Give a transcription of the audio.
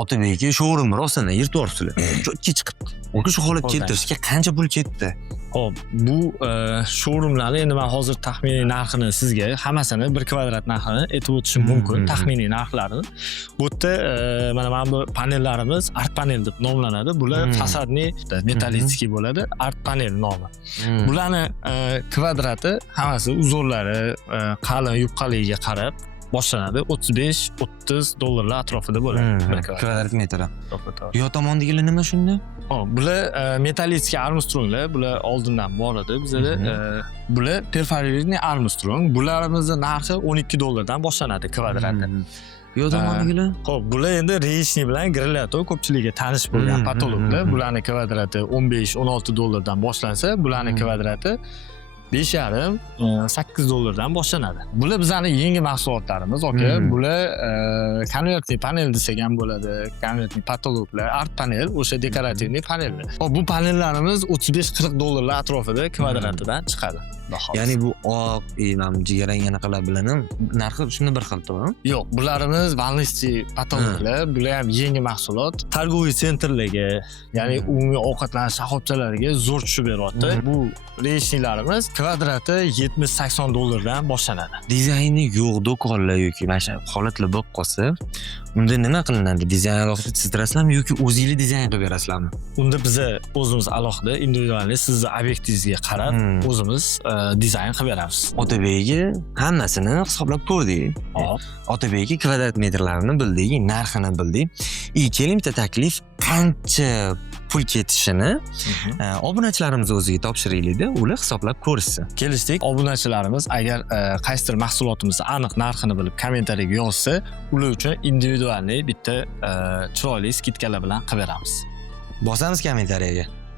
Otabekka showroom rostdan yirtib yuboribsizlar. Cho'tki chiqibdi. Shu holat keltirishga qancha pul ketdi? Hop, bu showroomlarni endi men hozir taxminiy narxini sizga hammasini 1 kvadrat narxini aytib o'tishim mumkin, taxminiy narxlarini. Bu yerda mana bu panellarimiz art panel deb nomlanadi. Bular fasadniy metallический bo'ladi, art panel nomi. Bularni kvadrati hammasi uzunlari, qalin yupqaligiga qarab boshlanadi. 35-30 dollarlar atrofida bo'ladi. Kvadrat metri. Yo tomondagilar nima shunda? Bular metallический armstronglar, bular oldindan bor edi bizda. Bular perforirованный armstrong. Bularimizni narxi 12 dollardan boshlanadi kvadrati. Yo tomondagilar? Xo'p, bular endi reyshni bilan grilyator ko'pchilikga tanish bo'lgan patologlar. Bularning kvadrati 15-16 dollardan boshlansa, bularning kvadrati 5,5-8 dollardan boshlanadi. Bular bizning yangi mahsulotlarimiz, aka. Bular konvertli panel desak ham bo'ladi. Konvertli patologlar, art panel, o'sha dekorativniy panellar. Bu panellarimiz 35-40 dollarlar atrofida kvadratidan chiqadi. Ya'ni bu oq, jigarrang anaqalar bilan ham narxi shunda bir xil to'g'rimi? Yo'q, bularimiz valnistiy patologlar, bular ham yangi mahsulot. Targoviy sentrlarga, ya'ni umumiy ovqatlanish shoxobchalariga zo'r tushib beryapti. Bu reyshnilarimiz kvadrati 70-80 dollardan boshlanadi. Dizayni yo'q do'konlar yoki mana shu holatlar bo'lib qolsa, unda nima qilinadi? Dizayn alohida chizdirasizlarmi yoki o'zingiz dizayn qilib berasizlarmi? Unda biz o'zimiz alohida individual sizni obyektingizga qarab o'zimiz dizayn qilib beramiz. Otabekga hammasini hisoblab ko'rdik. Otabekga kvadrat metrlarini bildik, narxini bildik. Keling bitta taklif, qancha pul ketishini obunachilarimiz o'ziga topshiraylik-da, ular hisoblab ko'rishsin. Kelishdik. Obunachilarimiz agar qaysidir mahsulotimizni aniq narxini bilib kommentariyaga yozsa, ular uchun individual bitta chiroyli skidkalar bilan qilib beramiz. Bosamiz kommentariyaga.